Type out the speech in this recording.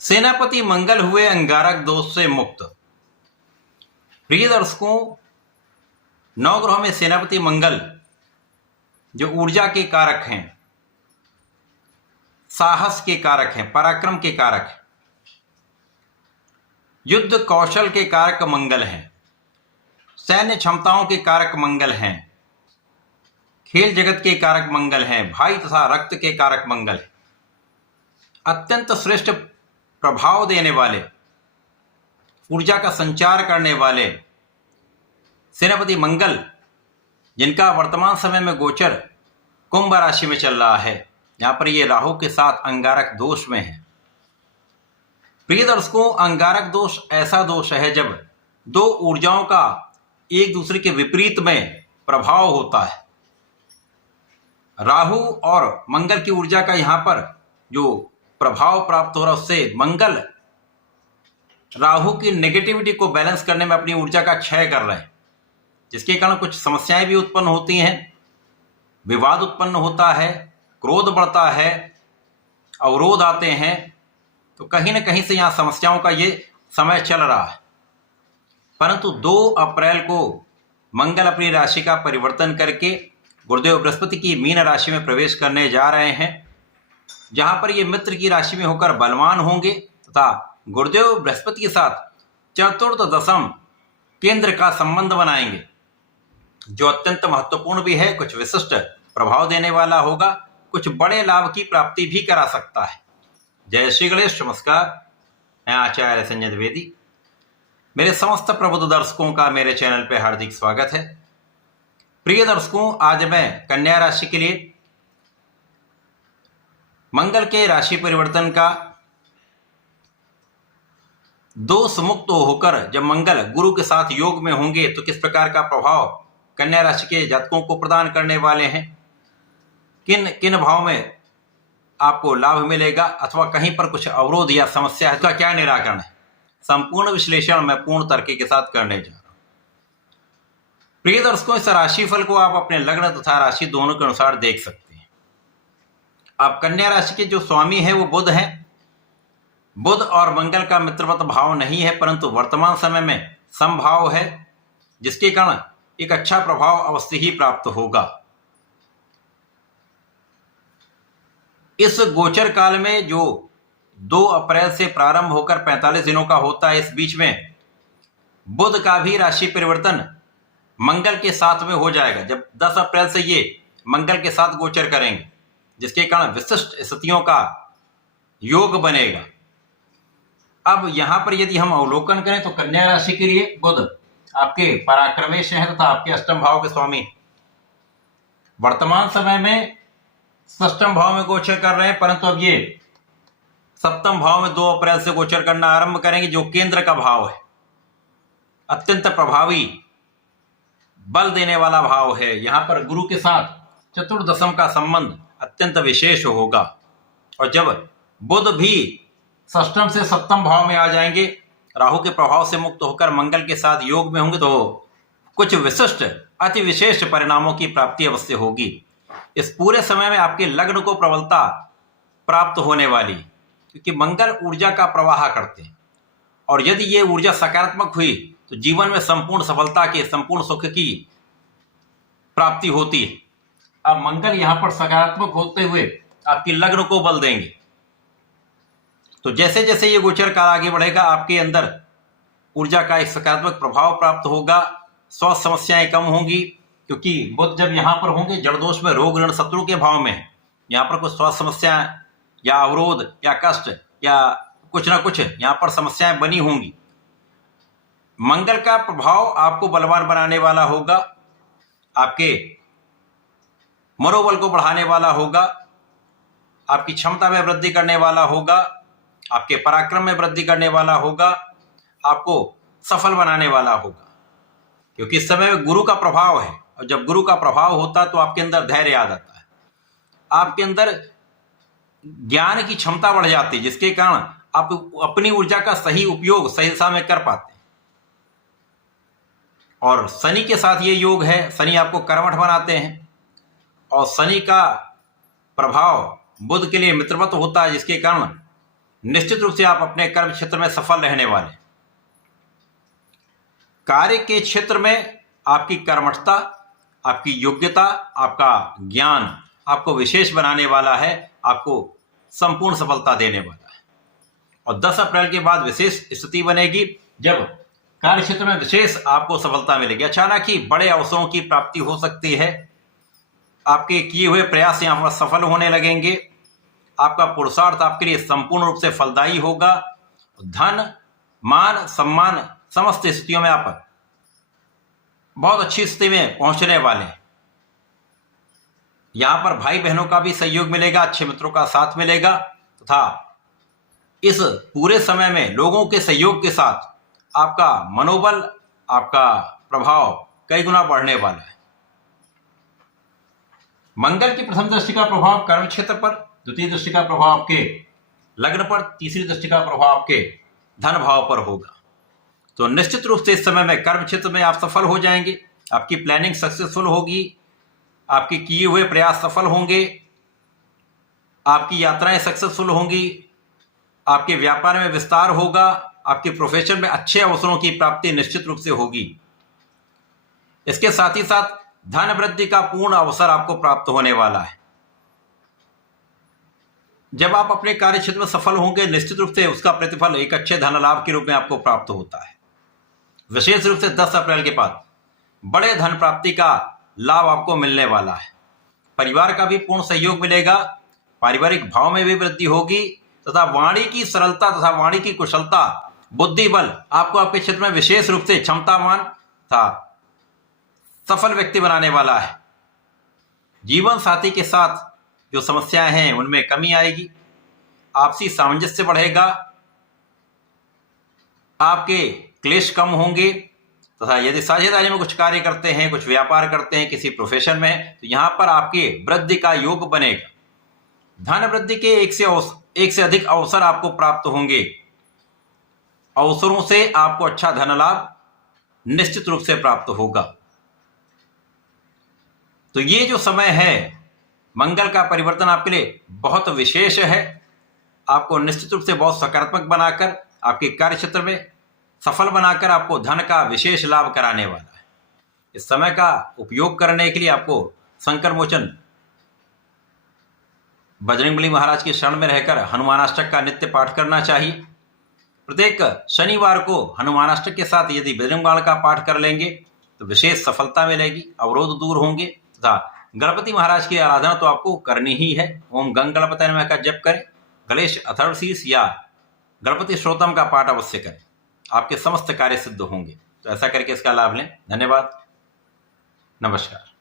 सेनापति मंगल हुए अंगारक दोष से मुक्त। प्रिय दर्शकों, नवग्रहों में सेनापति मंगल जो ऊर्जा के कारक हैं, साहस के कारक हैं, पराक्रम के कारक हैं, युद्ध कौशल के कारक मंगल हैं, सैन्य क्षमताओं के कारक मंगल हैं, खेल जगत के कारक मंगल हैं, भाई तथा रक्त के कारक मंगल हैं। अत्यंत श्रेष्ठ प्रभाव देने वाले, ऊर्जा का संचार करने वाले सेनापति मंगल, जिनका वर्तमान समय में गोचर कुंभ राशि में चल रहा है, यहाँ पर ये राहु के साथ अंगारक दोष में है। प्रिय दर्शकों, अंगारक दोष ऐसा दोष है जब दो ऊर्जाओं का एक दूसरे के विपरीत में प्रभाव होता है। राहु और मंगल की ऊर्जा का यहाँ पर जो प्रभाव प्राप्त हो रहा है, उससे मंगल राहु की नेगेटिविटी को बैलेंस करने में अपनी ऊर्जा का क्षय कर रहे हैं, जिसके कारण कुछ समस्याएं भी उत्पन्न होती हैं, विवाद उत्पन्न होता है, क्रोध बढ़ता है, अवरोध आते हैं। तो कहीं ना कहीं से यहाँ समस्याओं का ये समय चल रहा है। परंतु 2 अप्रैल को मंगल अपनी राशि का परिवर्तन करके गुरुदेव बृहस्पति की मीन राशि में प्रवेश करने जा रहे हैं, जहां पर ये मित्र की राशि में होकर बलवान होंगे तथा गुरुदेव बृहस्पति के साथ चतुर्दशम केंद्र का संबंध बनाएंगे, जो अत्यंत महत्वपूर्ण भी है, कुछ विशिष्ट प्रभाव देने वाला होगा, कुछ बड़े लाभ की प्राप्ति भी करा सकता है। जय श्री गणेश। नमस्कार, मैं आचार्य संजय द्विवेदी। मेरे समस्त प्रबुद्ध दर्शकों का मेरे चैनल पर हार्दिक स्वागत है। प्रिय दर्शकों, आज मैं कन्या राशि के लिए मंगल के राशि परिवर्तन का दोष मुक्त होकर जब मंगल गुरु के साथ योग में होंगे तो किस प्रकार का प्रभाव कन्या राशि के जातकों को प्रदान करने वाले हैं, किन किन भाव में आपको लाभ मिलेगा अथवा कहीं पर कुछ अवरोध या समस्या है, इसका क्या निराकरण है, संपूर्ण विश्लेषण मैं पूर्ण तर्क के साथ करने जा रहा हूं। प्रिय दर्शकों, इस राशिफल को आप अपने लग्न तथा राशि दोनों के अनुसार देख सकते हैं। आप कन्या राशि के जो स्वामी है वो बुध है। बुध और मंगल का मित्रवत भाव नहीं है, परंतु वर्तमान समय में समभाव है, जिसके कारण एक अच्छा प्रभाव अवश्य ही प्राप्त होगा। इस गोचर काल में जो 2 अप्रैल से प्रारंभ होकर 45 दिनों का होता है, इस बीच में बुध का भी राशि परिवर्तन मंगल के साथ में हो जाएगा। जब 10 अप्रैल से ये मंगल के साथ गोचर करेंगे, जिसके कारण विशिष्ट स्थितियों का योग बनेगा। अब यहां पर यदि हम अवलोकन करें तो कन्या राशि के लिए बुध आपके पराक्रमेश हैं तथा आपके अष्टम भाव के स्वामी वर्तमान समय में षष्ठम भाव में गोचर कर रहे हैं, परंतु अब ये सप्तम भाव में 2 अप्रैल से गोचर करना आरंभ करेंगे, जो केंद्र का भाव है, अत्यंत प्रभावी बल देने वाला भाव है। यहां पर गुरु के साथ चतुर्दशम का संबंध अत्यंत विशेष होगा। और जब बुध भी षष्ठम से सप्तम भाव में आ जाएंगे, राहु के प्रभाव से मुक्त होकर मंगल के साथ योग में होंगे, तो कुछ विशिष्ट अति विशेष परिणामों की प्राप्ति अवश्य होगी। इस पूरे समय में आपके लग्न को प्रबलता प्राप्त होने वाली, क्योंकि मंगल ऊर्जा का प्रवाह करते हैं, और यदि ये ऊर्जा सकारात्मक हुई तो जीवन में संपूर्ण सफलता के, संपूर्ण सुख की प्राप्ति होती है। अब मंगल यहां पर सकारात्मक होते हुए आपकी लग्न को बल देंगे, तो जैसे जैसे ये गोचर काल आगे बढ़ेगा, आपके अंदर ऊर्जा का एक सकारात्मक प्रभाव प्राप्त होगा, स्वास्थ्य समस्याएं कम होंगी, क्योंकि बुध जब यहाँ पर होंगे जड़ दोष में, रोग ऋण शत्रु के भाव में, यहाँ पर कुछ स्वास्थ्य समस्याएं या अवरोध या कष्ट या कुछ ना कुछ यहाँ पर समस्याएं बनी होंगी। मंगल का प्रभाव आपको बलवान बनाने वाला होगा, आपके मनोबल को बढ़ाने वाला होगा, आपकी क्षमता में वृद्धि करने वाला होगा, आपके पराक्रम में वृद्धि करने वाला होगा, आपको सफल बनाने वाला होगा, क्योंकि इस समय में गुरु का प्रभाव है। और जब गुरु का प्रभाव होता है तो आपके अंदर धैर्य आ जाता है, आपके अंदर ज्ञान की क्षमता बढ़ जाती है, जिसके कारण आप अपनी ऊर्जा का सही उपयोग सही दिशा में कर पाते हैं। और शनि के साथ ये योग है, शनि आपको कर्मठ बनाते हैं, और शनि का प्रभाव बुध के लिए मित्रवत होता है, जिसके कारण निश्चित रूप से आप अपने कर्म क्षेत्र में सफल रहने वाले। कार्य के क्षेत्र में आपकी कर्मठता, आपकी योग्यता, आपका ज्ञान आपको विशेष बनाने वाला है, आपको संपूर्ण सफलता देने वाला है। और 10 अप्रैल के बाद विशेष स्थिति बनेगी जब कार्य क्षेत्र में विशेष आपको सफलता मिलेगी। अचानक ही बड़े अवसरों की प्राप्ति हो सकती है। आपके किए हुए प्रयास यहां पर सफल होने लगेंगे। आपका पुरुषार्थ आपके लिए संपूर्ण रूप से फलदायी होगा। धन, मान, सम्मान समस्त स्थितियों में आप बहुत अच्छी स्थिति में पहुंचने वाले हैं। यहां पर भाई बहनों का भी सहयोग मिलेगा, अच्छे मित्रों का साथ मिलेगा तथा इस पूरे समय में लोगों के सहयोग के साथ आपका मनोबल, आपका प्रभाव कई गुना बढ़ने वाला है। मंगल की प्रथम दृष्टि का प्रभाव कर्म क्षेत्र पर, द्वितीय दृष्टि का प्रभाव आपके लग्न पर, तीसरी दृष्टि का प्रभाव आपके धन भाव पर होगा। तो निश्चित रूप से इस समय में कर्म क्षेत्र में आप सफल हो जाएंगे। आपकी प्लानिंग सक्सेसफुल होगी, आपके किए हुए प्रयास सफल होंगे, आपकी यात्राएं सक्सेसफुल होंगी, आपके व्यापार में विस्तार होगा, आपके प्रोफेशन में अच्छे अवसरों की प्राप्ति निश्चित रूप से होगी। इसके साथ ही साथ धन वृद्धि का पूर्ण अवसर आपको प्राप्त होने वाला है। जब आप अपने कार्य क्षेत्र में सफल होंगे, निश्चित रूप से उसका प्रतिफल एक अच्छे धन लाभ के रूप में आपको प्राप्त होता है। विशेष रूप से 10 अप्रैल के बाद बड़े धन प्राप्ति का लाभ आपको मिलने वाला है। परिवार का भी पूर्ण सहयोग मिलेगा, पारिवारिक भाव में भी वृद्धि होगी तथा वाणी की सरलता तथा वाणी की कुशलता, बुद्धि बल आपको आपके क्षेत्र में विशेष रूप से क्षमतावान तथा सफल व्यक्ति बनाने वाला है। जीवन साथी के साथ जो समस्याएं हैं उनमें कमी आएगी, आपसी सामंजस्य बढ़ेगा, आपके क्लेश कम होंगे तथा यदि साझेदारी में कुछ कार्य करते हैं, कुछ व्यापार करते हैं, किसी प्रोफेशन में, तो यहां पर आपके वृद्धि का योग बनेगा। धन वृद्धि के एक से अधिक अवसर आपको प्राप्त होंगे। अवसरों से आपको अच्छा धन लाभ निश्चित रूप से प्राप्त होगा। तो ये जो समय है, मंगल का परिवर्तन आपके लिए बहुत विशेष है। आपको निश्चित रूप से बहुत सकारात्मक बनाकर, आपके कार्य क्षेत्र में सफल बनाकर आपको धन का विशेष लाभ कराने वाला है। इस समय का उपयोग करने के लिए आपको संकर मोचन बजरंगबली महाराज के शरण में रहकर हनुमानाष्टक का नित्य पाठ करना चाहिए। प्रत्येक शनिवार को हनुमानाष्टक के साथ यदि बजरंगबाण का पाठ कर लेंगे तो विशेष सफलता मिलेगी, अवरोध दूर होंगे तथा गणपति महाराज की आराधना तो आपको करनी ही है। ओम गंग गणपतये नमः का जप करें, गणेश अथर्वशीष या गणपति श्रोतम का पाठ अवश्य करें, आपके समस्त कार्य सिद्ध होंगे। तो ऐसा करके इसका लाभ लें। धन्यवाद, नमस्कार।